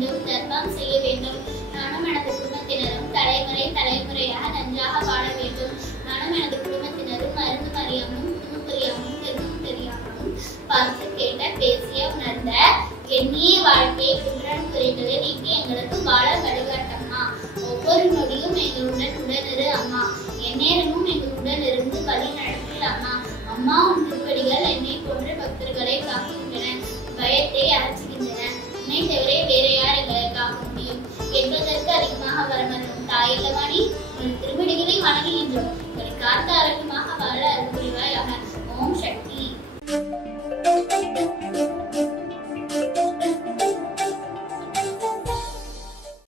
வேண்டும், தர்மம் செய்ய வேண்டும். நானும் எனது குடும்பத்தினரும் தலைமுறையாக நன்றாக வாழ வேண்டும். நானும் எனது குடும்பத்தினரும் மருந்து அறியாமலும் குடும்பம் புரியாமலும் தெரியாமலும் பார்த்து கேட்ட பேசிய உணர்ந்த எண்ணிய வாழ்க்கையை குற்றம் குறைகளை நீக்கி எங்களுக்கு வாழ வழிகாட்டம்மா. ஒவ்வொரு நொடியும் எங்களுடன் உடனிரு அம்மா. எந்நேரமும் எங்களுடன் இருந்து வழி நடத்தல் அம்மா. அம்மா, உன் திருவடிகள் என்னை போன்ற பக்தர்களை காக்கின்றன, பயத்தை அகற்றுகின்றன. உன்னை தவிர வேற யார் எங்களை காக்க முடியும்? என்பதற்கு அதிகமாக வரமற்றும் தாயல்லவாணி, உன் திருவடிகளை வணங்குகின்றோம். எங்களை காத்த ஆரோக்கியமாக